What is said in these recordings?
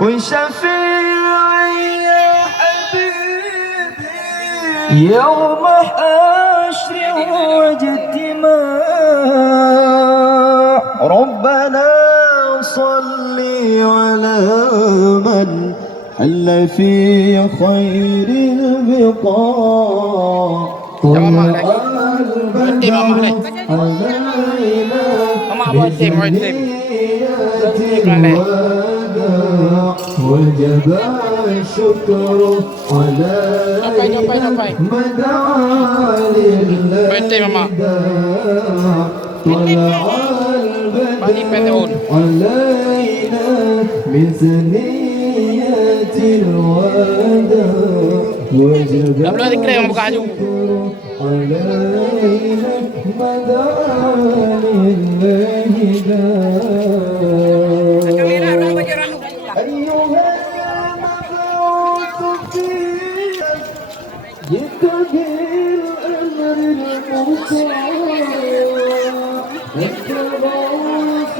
كن شفيعي يا حبيبي يوم حشر واجتماع ربنا صل على من حل في خير البقاع طلع البدر علينا بثنية الوداع وجب الشكر علينا مدعا لله طلع البدر علينا بثنية الوداع وجب الشكر علينا مدعا لله أيها المبعوث فينا جئت بالأمر المطاع أنت غوث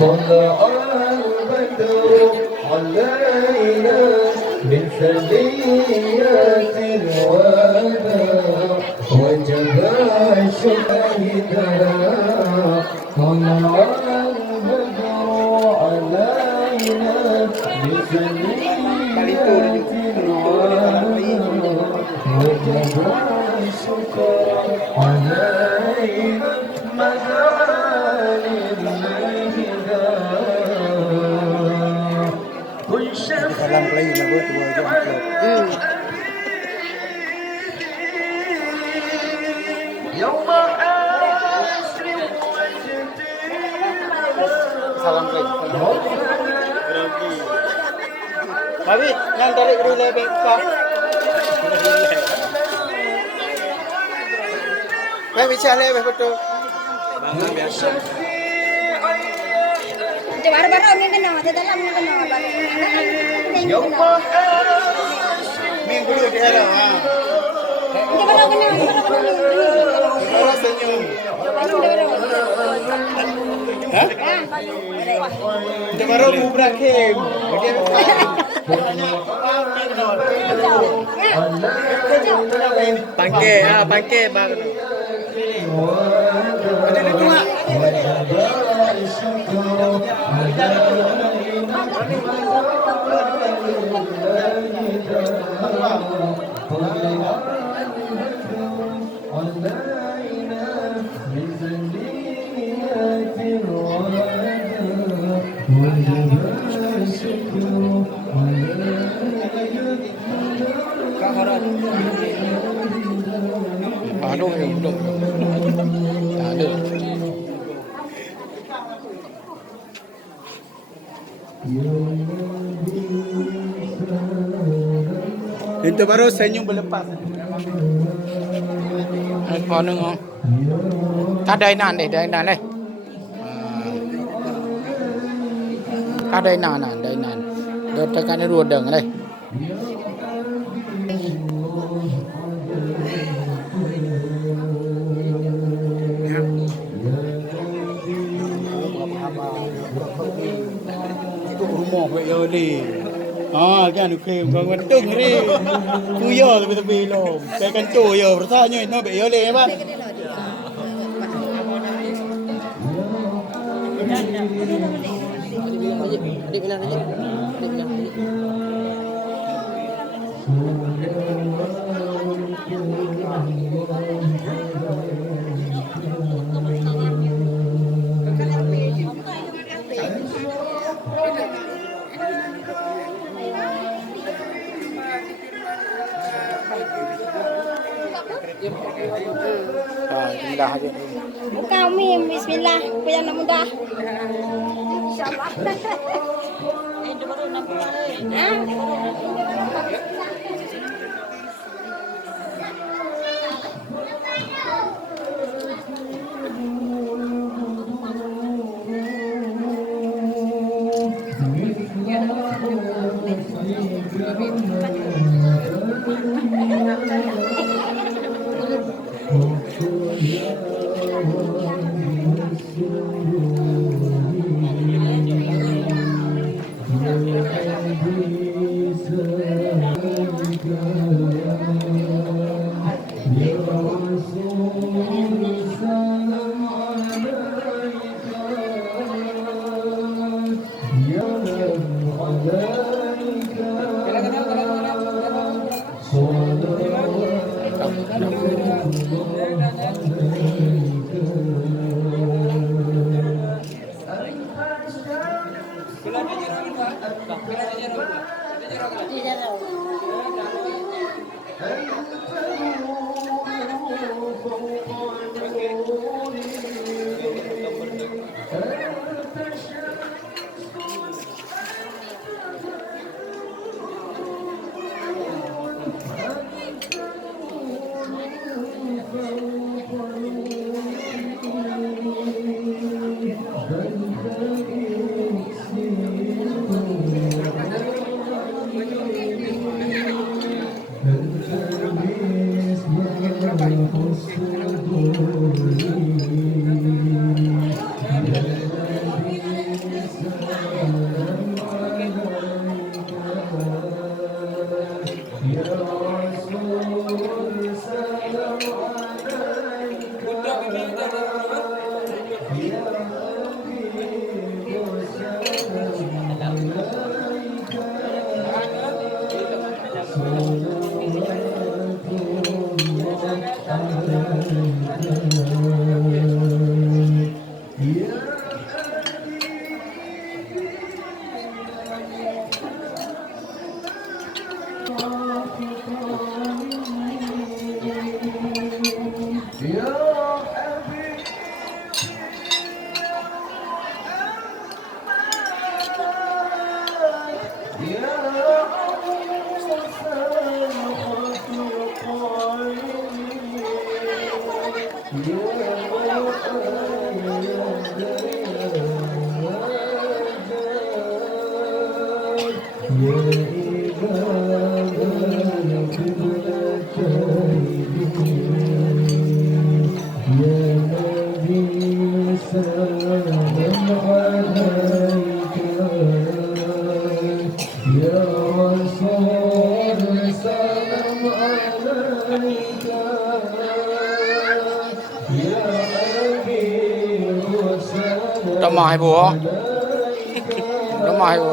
طلع البدر علينا من ثنيات الوداع وجب الشهيدا طلع البدر علينا من ثنيات الوداع وجب الشكر علينا مدعا لله كل يوم حشر Babi, yang tarik dulu lebih kau. Baik bicara lebih betul. Baru-baru ini kena, dalam ini kena. Minggu dulu dia dah. Baru kena. Baru senyum. Hah? Dia baru kubrak kem. Pangke, pangke baru. Ada dua. Aduh, belum. Ada. Itu baru senyum berlepas. Còn nữa không? Cắt đây nàn để đây nàn đây. Cắt đây nàn đây nàn. Đợt cho cái ruột đường ở đây. Rumah vậy ơi đi. Cái anh kêu con vẫn đừng đi. Cứ giờ thì bây giờ lo. Cái căn chỗ giờ sao như nó bị ơi đi bác. Mudah aja. Kami bismillah, punya anak muda. Udah mah ibu, udah mah ibu.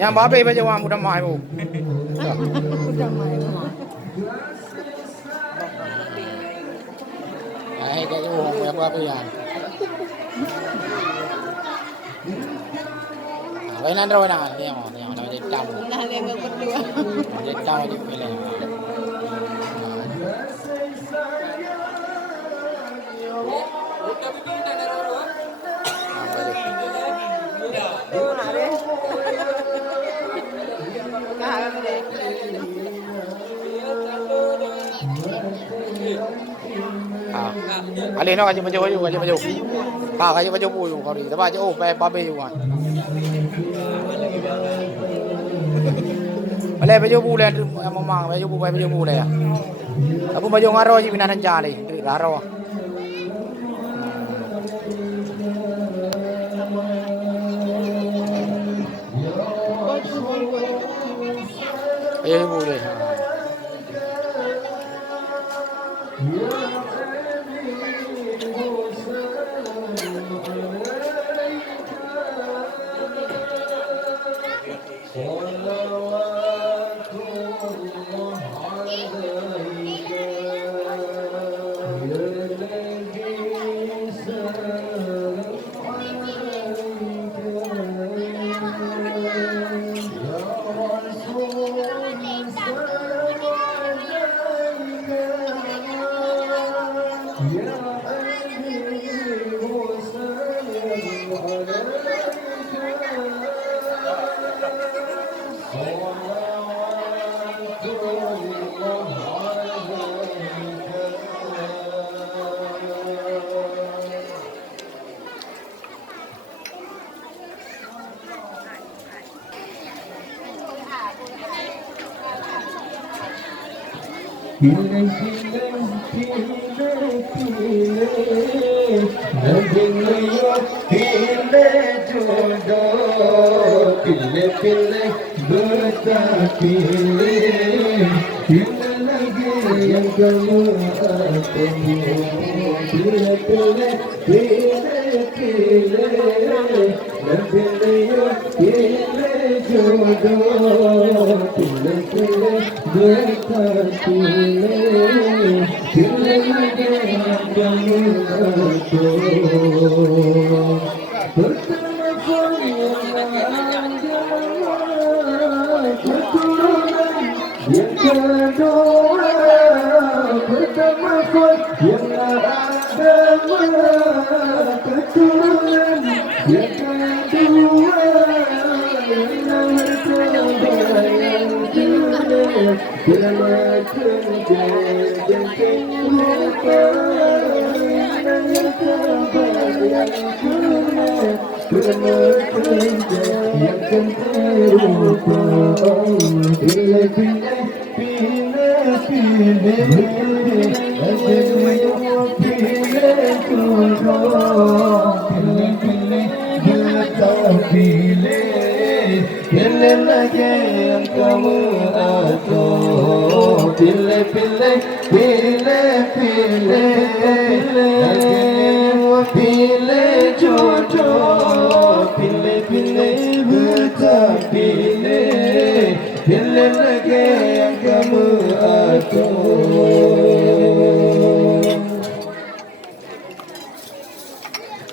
Yang babe baca wang udah mah ibu. Ay, kayak ibu yang babe ya. Wainan raw na, tengok na ditam. Nah, yang berdua. Ditam aja pilih. Alin no kaji maju. Pak kaji maju puyu kau ni. Tapi aja oh babe juga. Boleh baju bule memang baju bule ya. Aku baju ngaro aja binanan jari, ngaro. Baju bule. Pile pile pile pile Nabinayo pile jodo Pile pile berta pile Pile lagi yang kamu aku Pile pile pile pile Nabinayo pile jodo Pile pile berta pile Pile lagi yang kamu aku Pertama kali yang keturunan yang kedua pertama kali yang agama keturunan yang kedua yang harta yang dunia selamatkan jangan lupa yang harta yang dunia yang kan terlupa Bila bila bila bila Bila bila Bila lagi yang kamu aku Bila bila bila bila Bila jodoh Bila bila betah bila Bila lagi yang kamu aku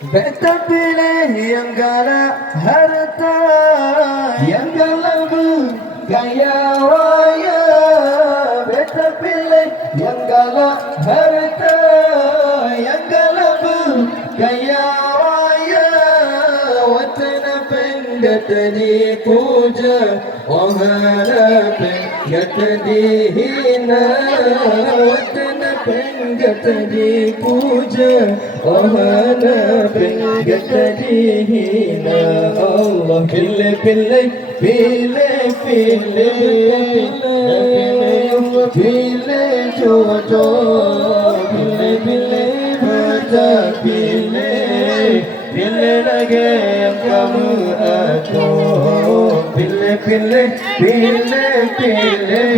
Beta pilih yang galak harta Yang galak bergaya raya Beta pilih yang galak harta Yang galak bergaya raya Watana penggata dipuja Wahana penggata dihina Watana penggata dipuja Wahana penggata dihina Allah pilih pilih pilih pilih pilih jodoh pilih pilih baca pilih pilih lagi yang kamu aku pilih pilih pilih pilih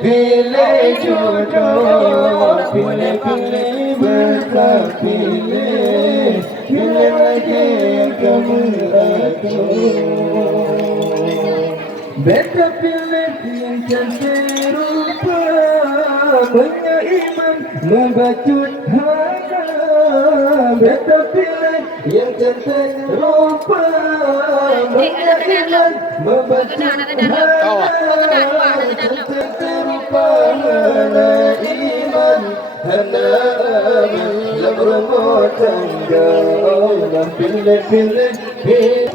pilih jodoh pilih pilih baca pilih pilih lagi yang kamu aku Beta pilih yang cantik rupa Punya iman membacut harga Beta pilih yang cantik rupa Punya iman membacut harga Cantik rupa hana iman Hana aman dalam rumah tangga Allah pilih pilih pilih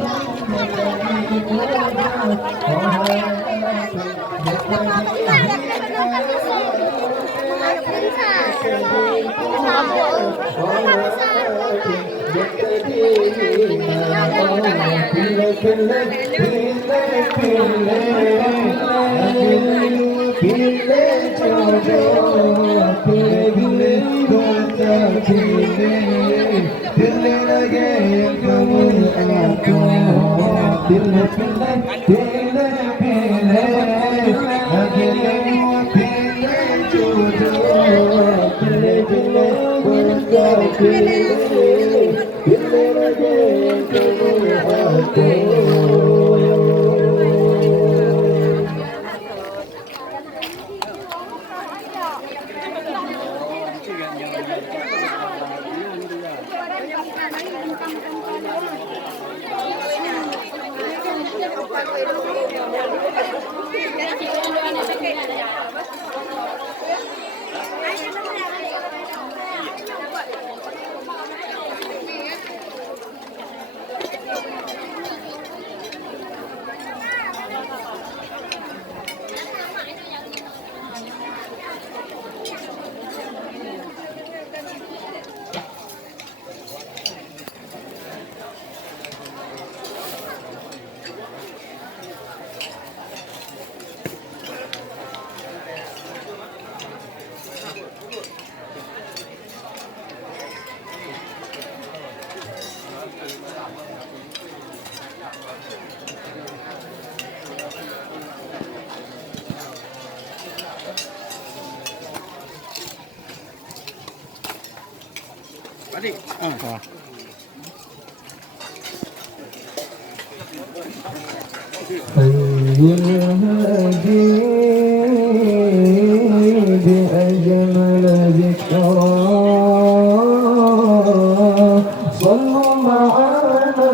الهادي بأجمل ذكرى صلوا معنا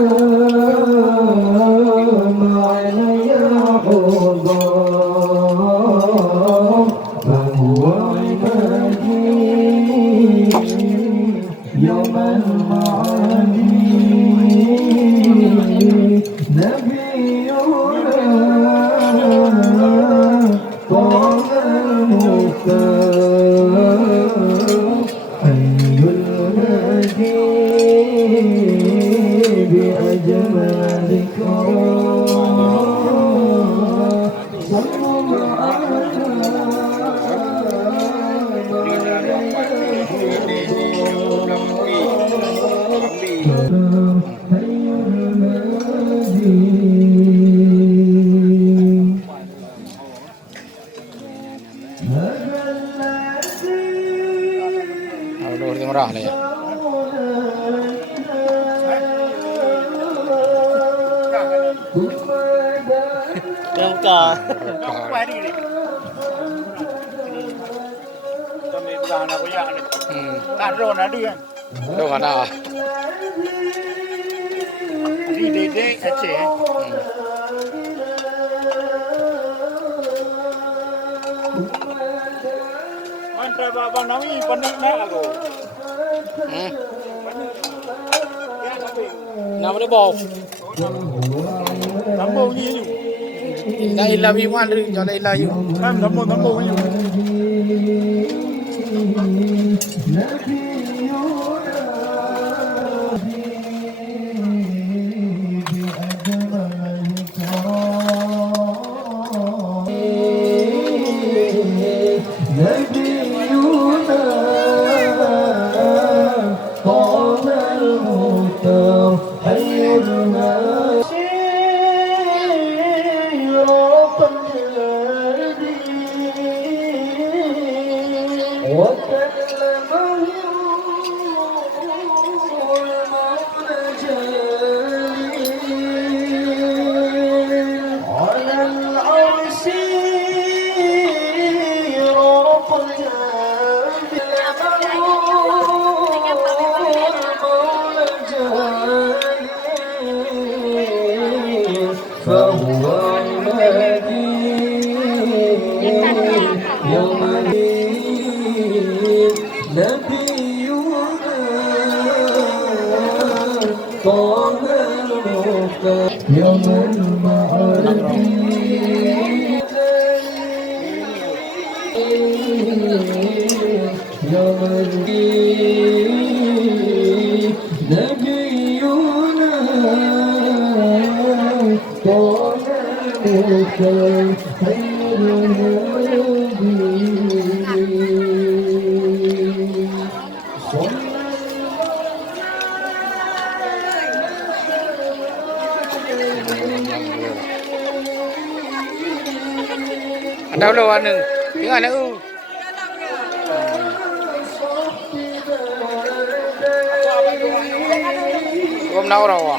يا حضار فهو عمادي يوم المعادي نبينا طه المختار حي الهادي بأجمل ذكرى صلوا Aduh, itu murah lah ya. Yang ka. Kami bukan aku yang ni. Karo na dia. Đâu cả nào. Di dede Aceh. Mantra baba nami panik na ako. Nào đi bò. Tambo ni ni. Đây là vi ngoan đi, cho đây là gì? Tambo ni. فهو عمادي يوم الدين نبينا طه المختار يوم المعاد يوم الدين نبينا طه المختار خير Đâu đâu anh đừng. Tiếng Anh nữa. Hôm đâu rồi à?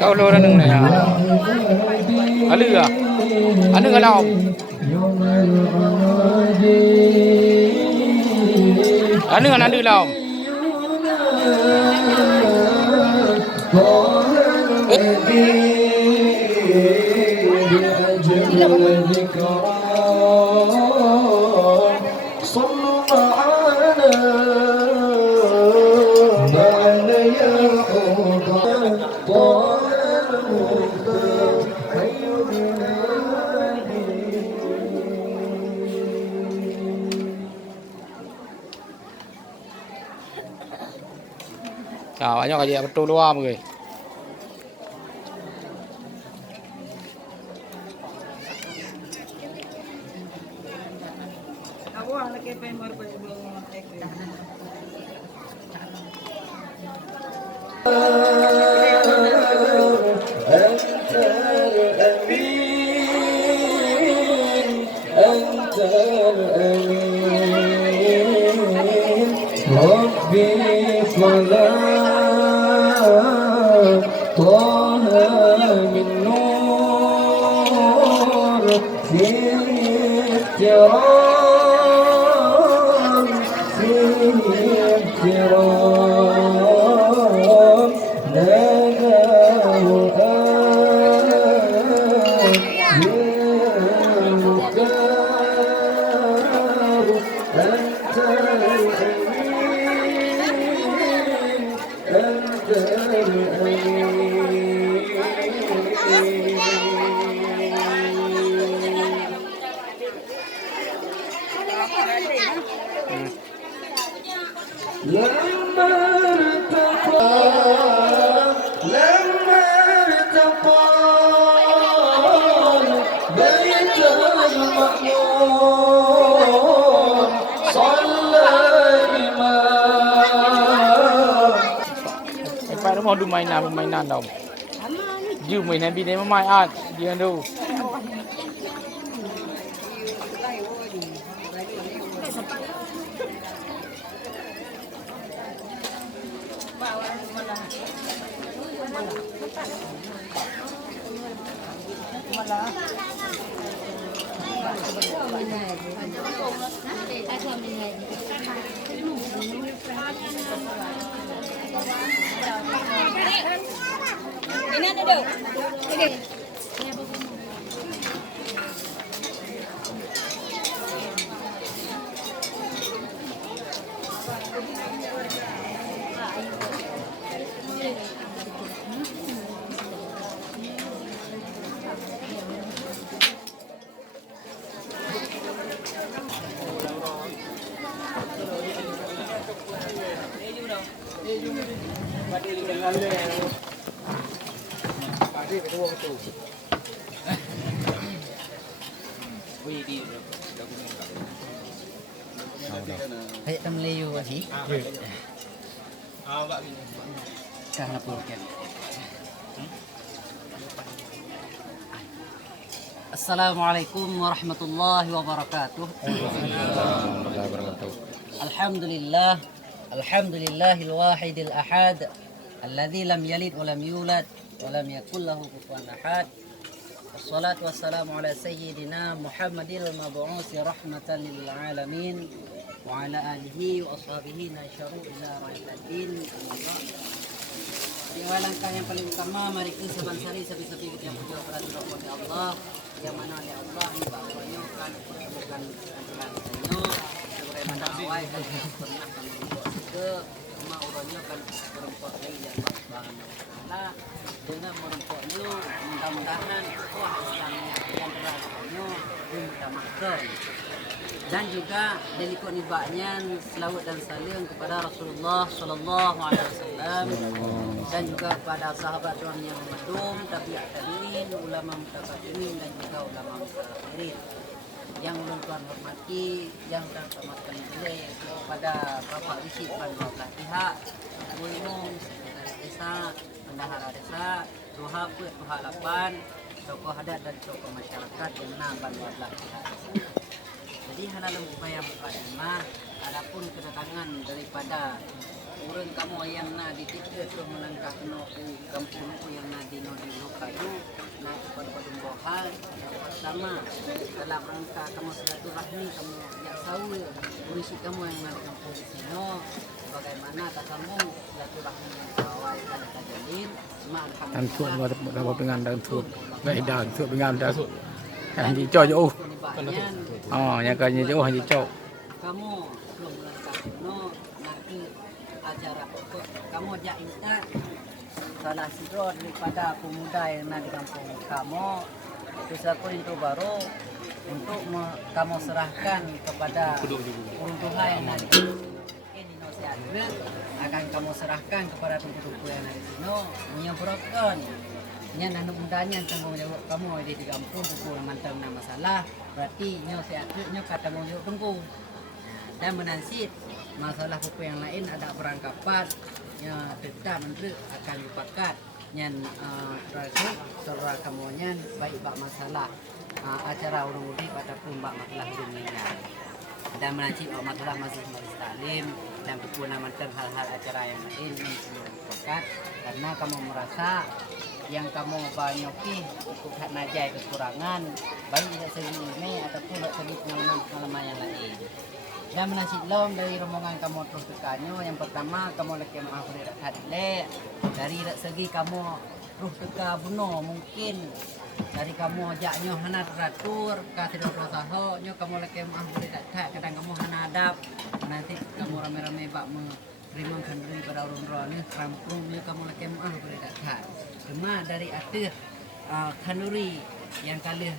Đâu luôn anh đừng này à? Anh đừng à? Anh đừng ở đâu? Anh đừng đâu? صلوا معنا يا حضار طه المختار حي بلادي Chào anh em cả betul doa mọi người. أنت من نور فيه احترام فيه احترام ناداه يا مختار أنت الأمين أنت لما ارتقى بيت المأمون صلى الإمام. Pak mau du mainan tau. Ju mainan bini mai art dia tu. Ini ada dong. Oke. Hay tâm liu gì? Càng là buồn kìa. Assalamualaikum warahmatullahi wabarakatuh. Alhamdulillah. Alhamdulillahil wahidil ahad. Alladzi lam yalid wa lam yulad wa lam yakul lahu kufuwan ahad. Wassalatu wassalamu ala sayyidina Muhammadil mab'uts rahmatan lil alamin wa ala alihi wa ashabihi nasyaru ila ra'ilatin. Di langkah yang paling utama mari kita sabansari sabi-sabi kita yang berdoa kepada Allah yang mana oleh Allah ini bahwanya kan bukan antaranya sebagaimana awal kan pernah kami ke rumah urangnya kan perempuan lain yang Subhanahu wa taala dengan merempoknya mudah-mudahan wah Islamnya yang berasanya diutamakan dan juga delikut nibaknya selawat dan salam kepada Rasulullah sallallahu alaihi wasallam dan juga kepada sahabat Tuhan yang madum, tabi'at tabi'in, ulama mutaqaddimin dan juga ulama mutaakhirin. Yang ulun Tuhan hormati, yang terutama sekali yaitu kepada Bapak Rizky Panjaukan Pihak, Ibu Imam, Sekretaris Desa, Bendahara Desa, Tuha Puet, Tuha Lapan, tokoh adat dan tokoh masyarakat yang menambah belah pihak desa. Jadi halalan upaya mukadimah, adapun kedatangan daripada urang kamu yang na dititip ke melangkah noku kampung yang na di Lokaju na kepada Padumbohan pertama dalam rangka kamu silaturahmi kamu yang tahu berisi kamu yang na di kampung di sini bagaimana tersambung silaturahmi yang awal dan terjalin Dan tuan dapat dengan dan tuan baik dan tuan dengan dan yang hijau jauh. Oh, yang kan jauh hijau. Kamu belum melangkah no nanti acara kamu jainta salah satu daripada pemuda yang ada di kampung kamu itu satu itu baru untuk kamu serahkan kepada uruntuhan yang ada di ini nasihatnya akan kamu serahkan kepada tubuh yang ada di sini menyebutkan yang anak mudanya tanggung jawab kamu ada di kampung buku mantap nama masalah berarti nasihatnya kata tanggung jawab tunggu dan menansit masalah buku yang lain ada perangkapan yang tetap menteri akan dipakat yang rakyat serta kamunya baik bak masalah acara urung udi ataupun bak masalah dunia dan menansit masalah majelis taklim dan buku nama hal-hal acara yang lain yang dipakat karena kamu merasa yang kamu banyoki ikut hak najai kekurangan baik dari segi ilmu ataupun dari segi pengalaman yang lain. Dan menasib lom dari rombongan kamu terus tekannya, yang pertama kamu lagi maaf dari segi kamu terus teka buno mungkin dari kamu ajaknya hana teratur kasih dosa nyo kamu lagi maaf kadang kamu hana adab nanti kamu rame-rame bak menerima diri pada orang-orang ni rampungnya kamu lagi maaf berdekat. Cuma dari atir kanuri yang kalian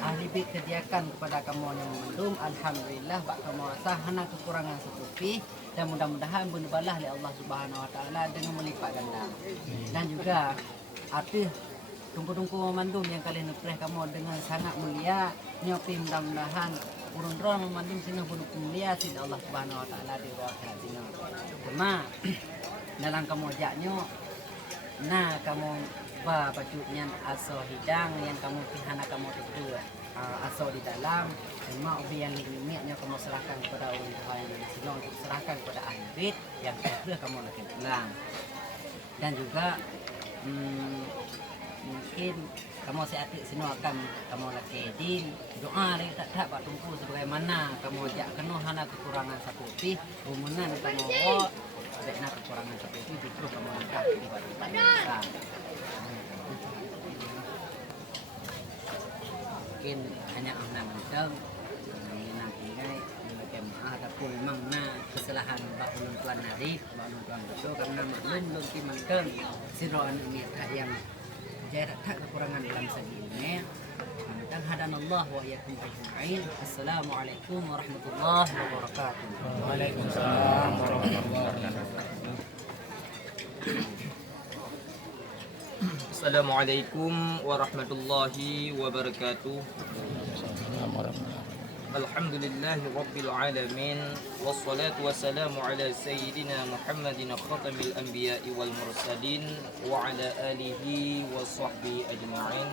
ahli bid sediakan kepada kamu yang memandum, alhamdulillah bak kamu rasa hana kekurangan setupi dan mudah-mudahan berbalah oleh Allah Subhanahu Wa Taala dengan melipat ganda. Dan juga atir tungku-tungku memandum yang kalian nupreh kamu dengan sangat mulia, nyopi mudah-mudahan urun-urun memandum sini bunuh mulia sini Allah Subhanahu Wa Taala di bawah sini. Cuma dalam kamu ajaknya, nah kamu bacutnya aso hidang yang kamu pihana kamu itu aso di dalam cuma ubi yang limitnya kamu serahkan kepada orang tua yang di sini untuk serahkan kepada ahli bid yang sudah kamu lakukan ulang. Dan juga mungkin kamu seatik sini akan kamu lakukan din doa lagi tak pak tunggu sebagaimana kamu ajak kena hana kekurangan satu pi umuman kamu ada kekurangan satu pi justru kamu angkat di bawah mungkin hanya anak mentang nanti kan ataupun memang kesalahan bakul tuan hari bakul tuan itu karena maklum belum dimanteng siroan ini yang jarak tak kekurangan dalam segi ini. Dan hadanallah wa iyyakum ajma'in. Assalamualaikum warahmatullahi wabarakatuh. Waalaikumsalam warahmatullahi wabarakatuh. Assalamualaikum warahmatullahi wabarakatuh. Alhamdulillahi rabbil alamin. Wassalatu wassalamu ala sayyidina Muhammadin khatamil anbiya'i wal mursalin wa ala alihi wa sahbihi ajma'in.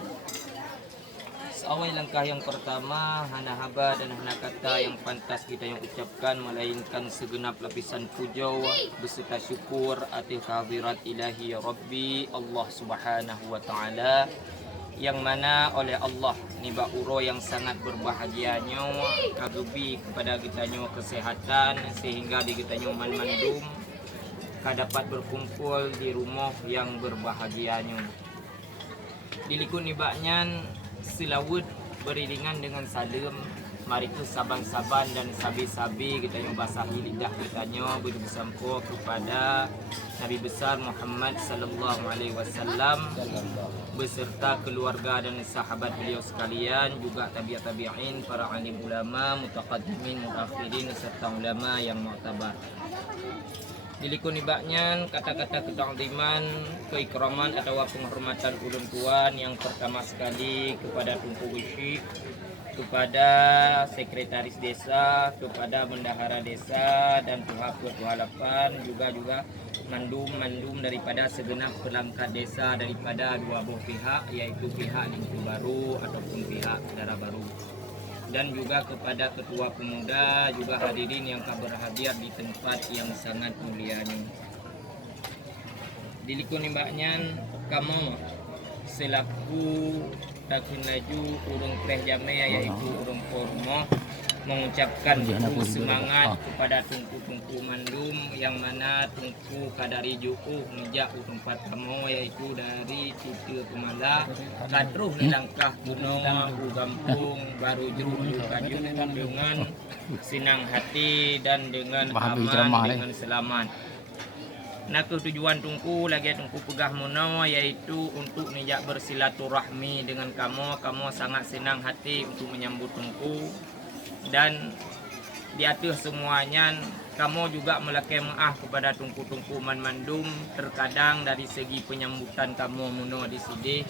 Seawal langkah yang pertama, hana haba dan hana kata yang pantas kita yang ucapkan melainkan segenap lapisan puja beserta syukur atas kehadirat ilahi ya Rabbi Allah Subhanahu wa taala yang mana oleh Allah niba uro yang sangat berbahagianya kagubi kepada kita nyo kesehatan sehingga di kita nyo mandum dapat berkumpul di rumah yang berbahagianya. Dilikun nibaknya silawud beriringan dengan salam mari tu saban-saban dan sabi-sabi kita yang basahi lidah kita nyo bersampo kepada Nabi besar Muhammad sallallahu alaihi wasallam beserta keluarga dan sahabat beliau sekalian, juga tabi'in, para alim ulama, mutaqaddimin, mutakhirin serta ulama yang mu'tabar. Dilikun ibaknya kata-kata keta'ziman, keikraman atau penghormatan ulun tuan yang pertama sekali kepada Tunku Wisi, kepada sekretaris desa, kepada bendahara desa dan pihak halapan, juga mandum daripada segenap perangkat desa daripada dua buah pihak, yaitu pihak Lingku Baru ataupun pihak Darah Baru. Dan juga kepada ketua pemuda, juga hadirin yang berhadir di tempat yang sangat mulia ini. Dilikun imbaknya kamu selaku takun laju urung teh jamnya yaitu urung kormo mengucapkan semangat kepada tungku-tungku mandum yang mana tungku kadari juku nijak tempat kamu yaitu dari Tutul Kemala kadruh langkah gunung gampung baru jeruk kaju dengan senang hati dan dengan aman dengan selamat. Nah tujuan tungku lagi tungku pegah mono yaitu untuk nijak bersilaturahmi dengan kamu sangat senang hati untuk menyambut tungku. Dan di atas semuanya kamu juga melakukan maaf kepada tungku-tungku mandum terkadang dari segi penyambutan kamu muno di sini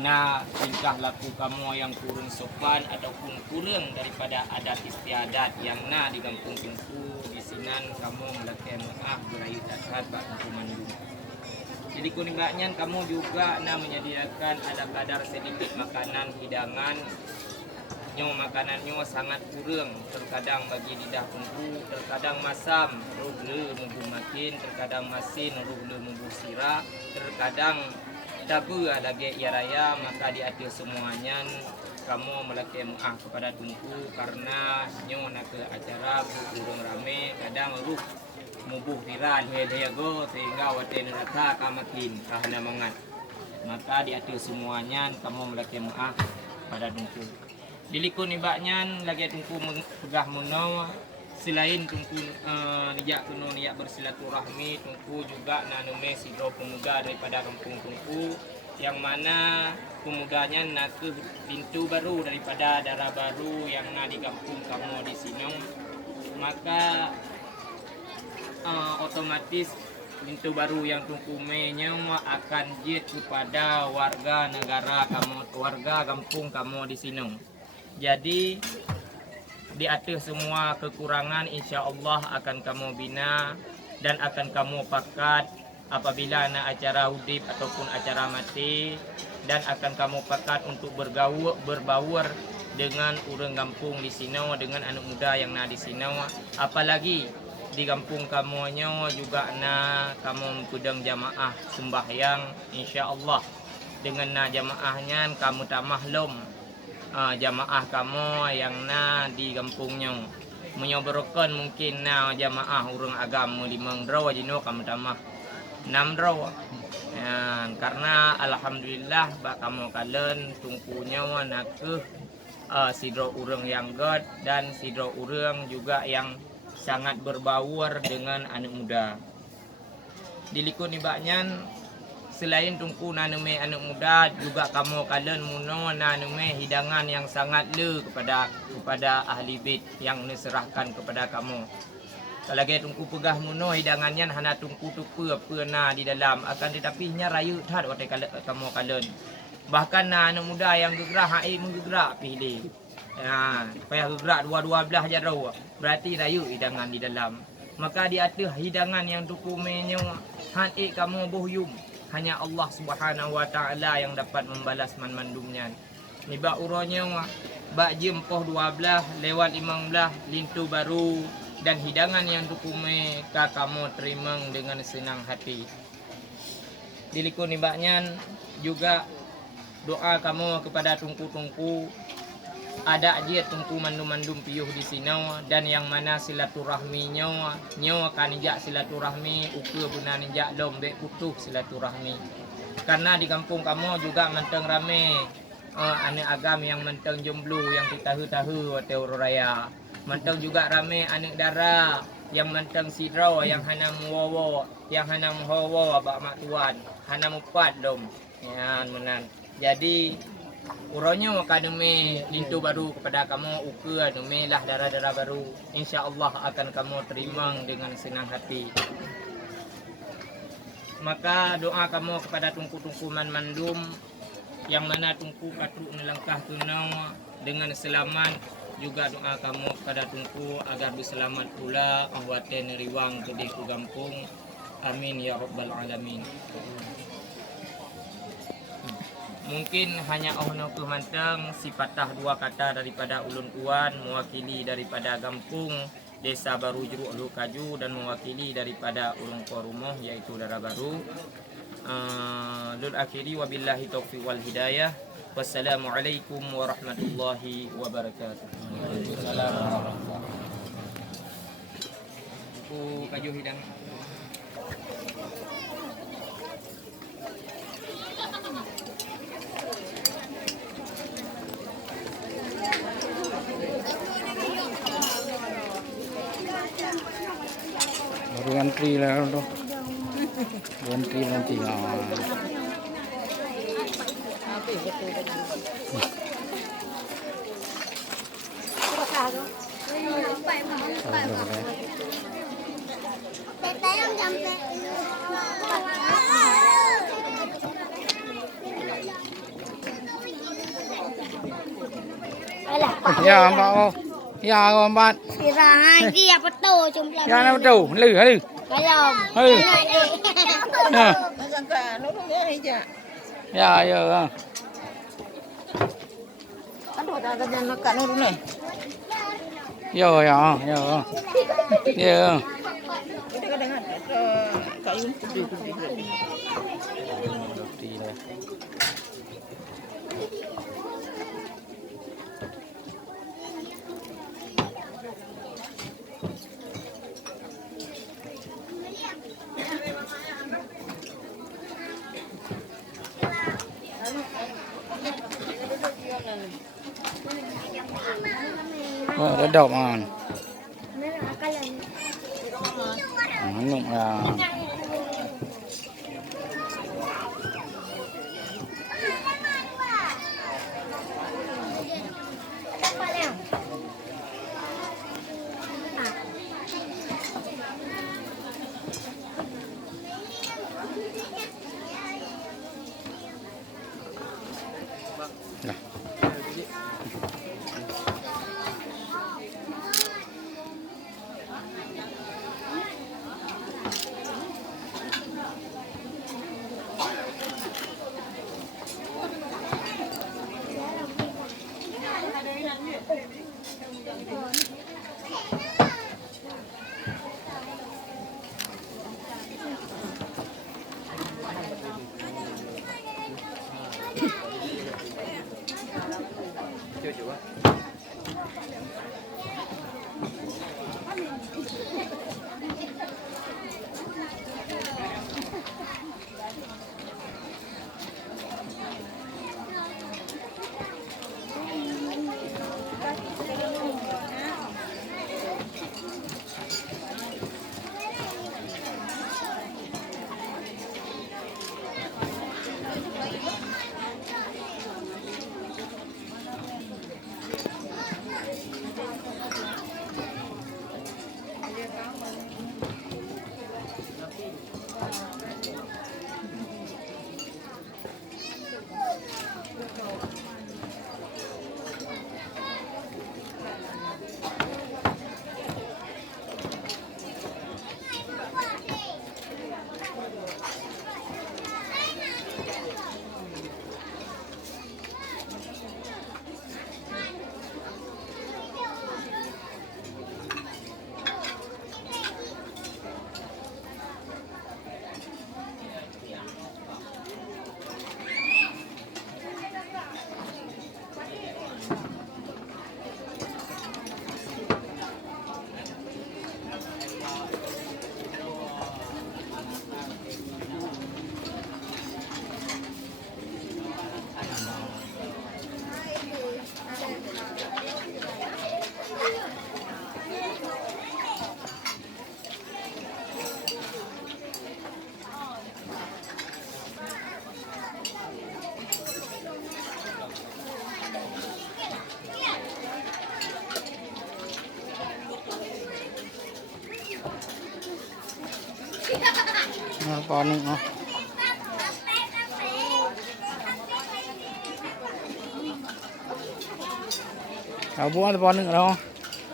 nah tingkah laku kamu yang kurang sopan ataupun kurang daripada adat istiadat yang di kampung tungku di sini kamu melakukan maaf berayu dasar bak tungku mandum. Jadi kuningnya kamu juga menyediakan ada kadar sedikit makanan hidangan makanannya sangat kurang, terkadang bagi lidah tungku, terkadang masam, ruhle mumbu makin, terkadang masin, ruhle mumbu sirah, terkadang Tapi lagi ya raya maka di atas semuanya kamu melakukan muah kepada tungku karena nyo nak ke acara burung rame kadang ruh mubuh viral heleago sehingga waten rata kamatin kahana mangat. Maka di atas semuanya kamu melakukan muah pada tungku. Dilikun ibaknya lagi tungku pegah muno selain tungku nijak kuno nijak bersilaturahmi tungku juga nanume sidro pemuda daripada kampung tungku yang mana pemudanya nak ke pintu baru daripada darah baru yang nak di kampung kamu di sini maka otomatis pintu baru yang tungku menyewa akan jit kepada warga negara kamu warga kampung kamu di sini. Jadi di atas semua kekurangan insya Allah akan kamu bina dan akan kamu pakat apabila ada acara hudib ataupun acara mati dan akan kamu pakat untuk berbaur dengan orang kampung di sini dengan anak muda yang ada di sini apalagi di kampung kamu juga kamu mengkudang jamaah sembahyang insya Allah dengan jamaahnya kamu tak maklum jamaah kamu yang di kampungnya menyoborkan mungkin jamaah orang agama 5 draw jino kamu tamah 6 draw karena alhamdulillah bak kamu kalian tungkunya nak ke sidro orang yang god dan sidro orang juga yang sangat berbaur dengan anak muda. Dilikun ibaknya selain tungku nanume anak muda juga kamu kalian muno nanume hidangan yang sangat le kepada ahli bait yang diserahkan kepada kamu. Kalau lagi tungku pegah muno hidangannya hana tungku tupu apa di dalam akan tetapi nya rayu tad waktu kamu kalian. Bahkan anak muda yang gegerah menggerak pilih. Payah gerak dua-dua belah jarau berarti rayu hidangan di dalam. Maka di atas hidangan yang tungku menyo kamu bohyum. Hanya Allah Subhanahu wa taala yang dapat membalas mandumnya. Ni bak uronya bak jam poh 12 lewat 15 lintu baru dan hidangan yang tukume kamu terima dengan senang hati. Dilikun ibaknya juga doa kamu kepada tungku-tungku ada aja tungku mandum-mandum piuh di sini dan yang mana silaturahminya nyo akan injak silaturahmi ukur guna injak lombe utuh silaturahmi karena di kampung kamu juga menteng rame anak agam yang menteng jomblo yang ditahu-tahu teor raya menteng juga rame anak dara yang menteng sidro yang hana muwawo yang hana muhawo bak mak tuan hana mupat dom ya menan jadi uronya akademi lintu baru kepada kamu ukur lah darah-darah baru insya-Allah akan kamu terima dengan senang hati. Maka doa kamu kepada tungku-tungku mandum yang mana tungku katruk melangkah tunau dengan selamat juga doa kamu kepada tungku agar berselamat pula ahwaten riwang gede ku gampung amin ya rabbal alamin. Mungkin hanya ohno kemantang si patah dua kata daripada ulun tuan mewakili daripada kampung Desa Baru Jeruk Lukaju dan mewakili daripada ulun Korumoh yaitu Darah Baru. Lul akhiri wabillahi taufiq wal hidayah. Wassalamualaikum warahmatullahi wabarakatuh. Waalaikumsalam warahmatullahi wabarakatuh. Kaju hidang. Baru antri lah tu. Antri nanti. Ya, Mbak. Ya, Mbak. Sirahan dia betul jumlah. Ya, nak betul. Lu, lu. Belum. Hei. Ya. Ya, ya. Aduh, dah jangan makan dulu ni. Ya, ya, ya. Ya. Kadang-kadang kayu putih-putih. Đã đậu mà nụng là con nữa. Kau buat apa ni kalau?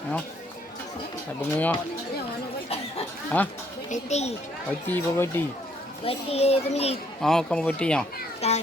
No. Apa ni yo? Hah? Beti. Beti apa beti? Beti itu ni. Oh, kamu beti ya? Kan.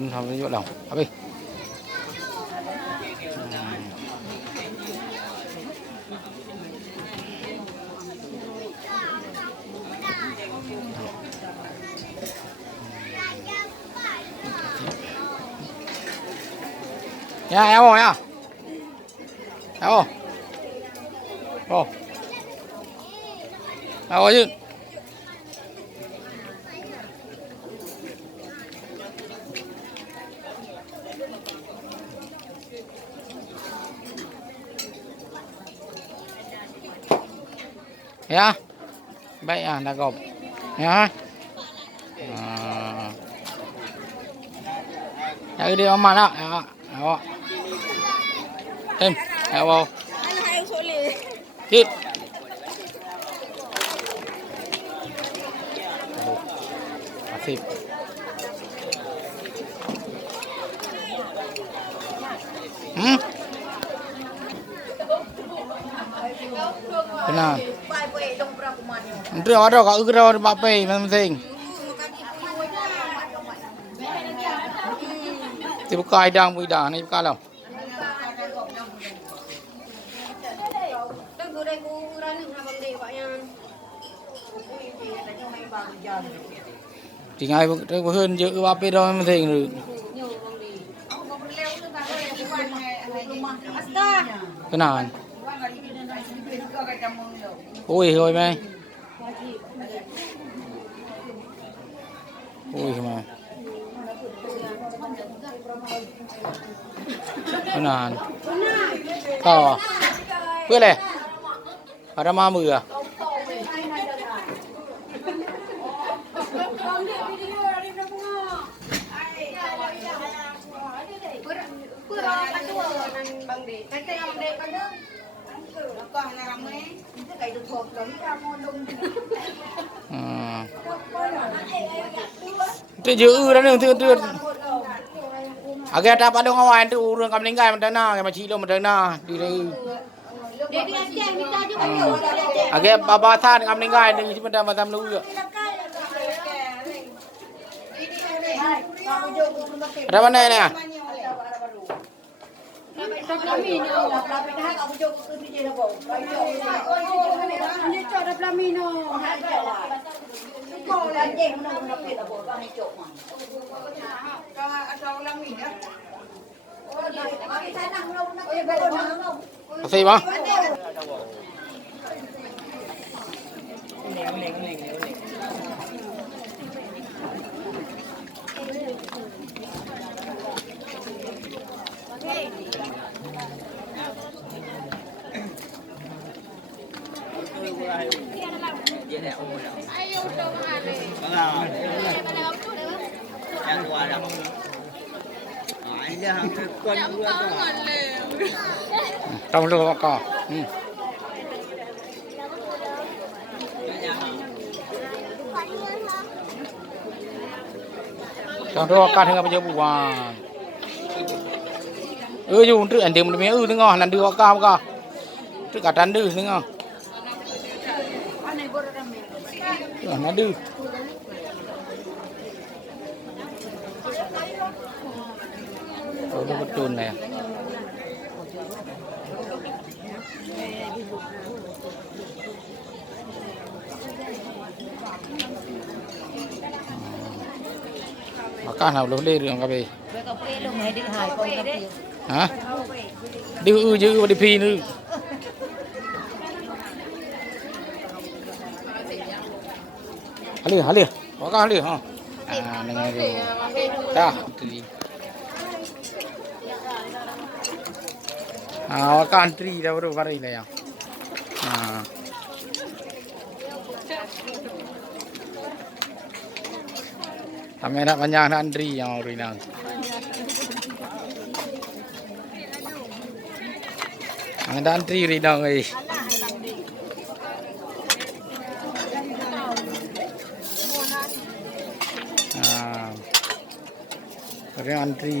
Anh không có lòng. Ở đi. Ya, ya, oh, ya. Ya, oh. Oh. Nào chứ. Ya. Baik ah dah kau. Ya. Ya dia aman tak? Ya. Awak. Em, ya wow. Sit. Asip. Benar. Menteri ada kat gerau tempat pay masing-masing. Ti buka idang ni buka lah. Tinggal hơn giữ ba pay đâu masing rồi. Benar. Ui rồi mày. Ui mà. Benar. Kau. Boleh. Ada mamu ya. Itu jauh dah ni tu. Agak dapat dong awak tu urang kami tinggal mana, kami cilo mana di ni. Agak babatan kami tinggal di sini mana macam lu. Ada mana ni? Kasih bang. Trong lô có. Trong lô có thằng bây giờ buồn. Dùng trước anh tìm mấy thứ ngon, anh đưa cao cao. Trước cả trăn đưa thứ ngon. Nó đưa. Nó betul này. Makan nào luôn đi đường cà phê. Hả? Đi dư đi phi nữa. Hali. Có hali ha. Dengan dia. Dah. Country dah baru kari lah ya. Kami nak banyak country yang orang bilang. Kami country bilang ni. Country.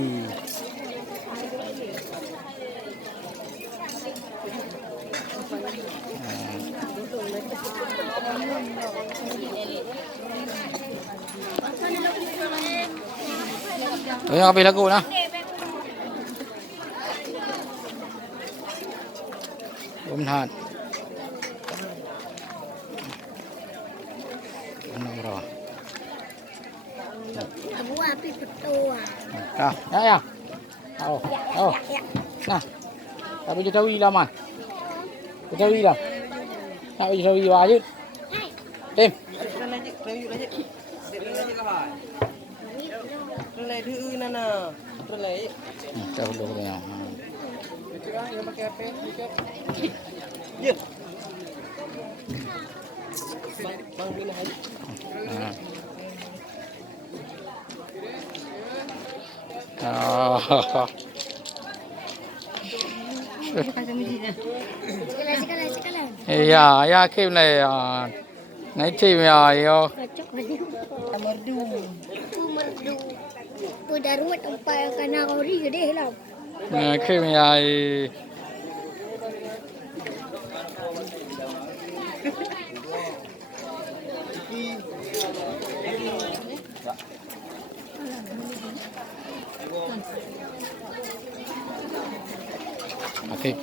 Habis lagu nah. Umhat. Bro. Abu api betul. Ya. Nah. Tapi je tahu lah man. Tahu lah. Nak je tahu wah je. Tim. Tahu dulu dia. Ya, ya kim này nãy chim ya yo. Merdu. Udah rumah tempat karena ori gede lah. Kim ya. Okay.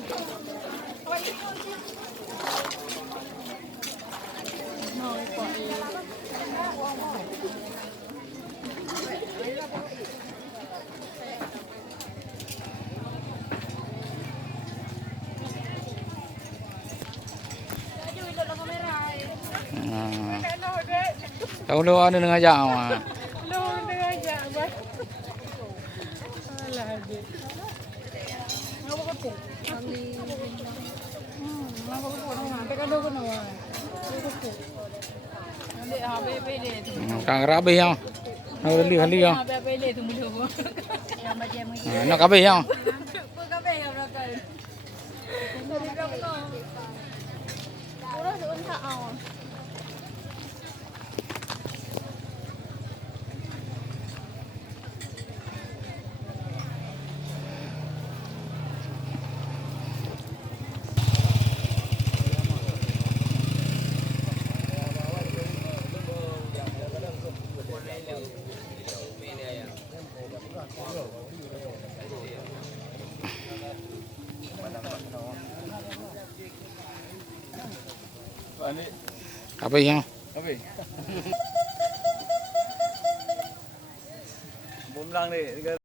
Tahu lu ada dengan ajak mah. Kang rabi yang, hali yang. Nak rabi yang. Apa yang? Bom lang ni.